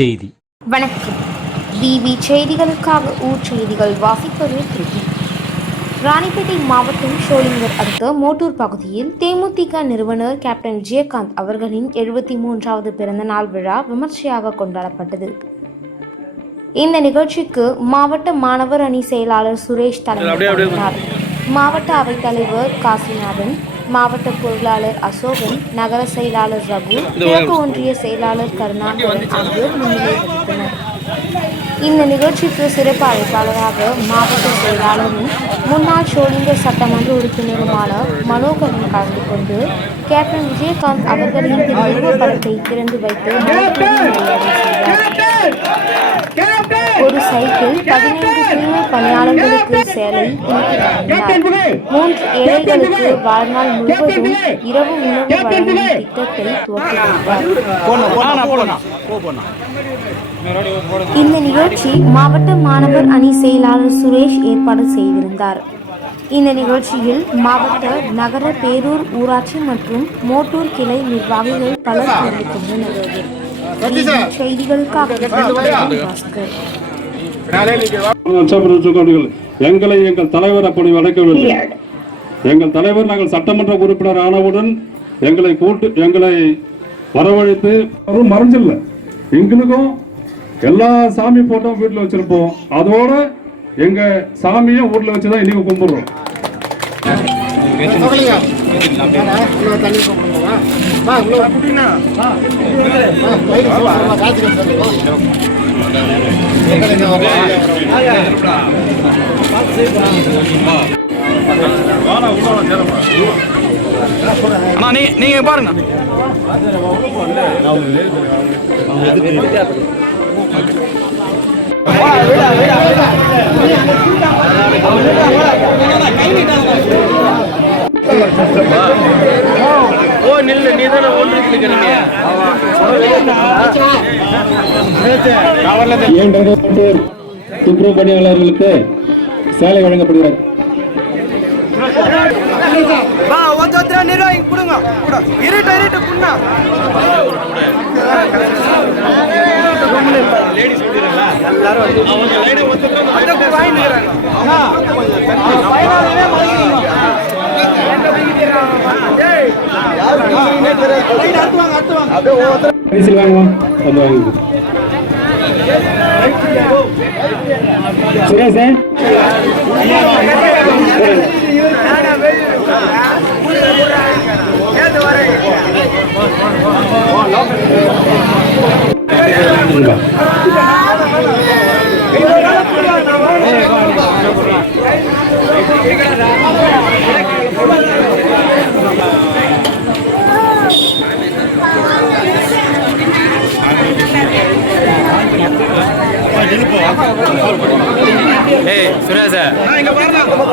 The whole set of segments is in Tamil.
செய்தி. வணக்கம். பிபி செய்திகளுக்காக ஊர் செய்திகள் வாசிப்பது திருப்பி. ராணிப்பேட்டை மாவட்டம் ஷோலிங்கர் அடுத்த மோட்டூர் பகுதியில் தேமுதிக நிறுவனர் கேப்டன் விஜயகாந்த் அவர்களின் 73வது பிறந்த நாள் விழா விமர்சையாக கொண்டாடப்பட்டது. இந்த நிகழ்ச்சிக்கு மாவட்ட மாணவர் அணி செயலாளர் சுரேஷ் தலைமை தாங்கினார். மாவட்ட அவைத்தலைவர் காசிநாதன், மாவட்ட பொருளாளர் அசோகன், நகர செயலாளர் ரகு, கிழக்கு ஒன்றிய செயலாளர் கருணாகரன் ஆகியோர் முன்னிலை வகித்தனர். இந்த நிகழ்ச்சிக்கு சிறப்பு அழைப்பாளராக மாவட்ட செயலாளரும் முன்னாள் ஷோலிங்கர் சட்டமன்ற உறுப்பினருமான மனோகரன் கலந்து கொண்டு கேப்டன் விஜயகாந்த் அவர்களின் படத்தை திறந்து வைத்து ஒரு சைக்கிள், 15 தூய்மை பணியாளர்களுக்கு சேலை வழங்கினார். 3 ஏழைகளுக்கு வாழ்நாள் முழுவதும் இரவு உணவு வழங்கும் திட்டத்தை துவக்கி வைத்தார். இந்த நிகழ்ச்சி மாவட்ட மாணவர் அணி செயலாளர் சுரேஷ் ஏற்பாடு செய்திருந்தார். இந்த நிகழ்ச்சியில் மாவட்ட, நகர, பேரூர், ஊராட்சி மற்றும் மோட்டூர் கிளை நிர்வாகிகள் பலர் கலந்து கொண்டனர். செய்திகளுக்காக எங்களை எங்கள் தலைவர் அப்படி வளைக்கவில்லை. எங்கள் தலைவர் நாங்கள் சட்டமன்ற உறுப்பினர் ஆனவுடன் எங்களை வரவழைத்து மறைஞ்சில்ல. எங்களுக்கும் எல்லா சாமி போட்டோ வீட்டில் வச்சிருப்போம். அதோட எங்க சாமியை வீட்டில் வச்சுதான் இன்னைக்கு கும்பிடுறோம். நீங்க பாருங்க. ஓ நில்லு, நீ தானே துப்புரவு பணியாளர்களுக்கு சேலை வழங்கப்படுகிறது.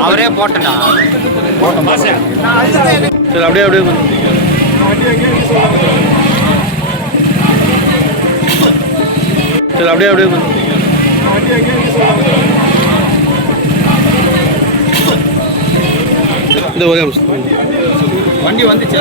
அவரே போட்டா அப்படியே அப்படியே அப்படியே அப்படியே இந்த ஒரே வண்டி வந்துச்சு.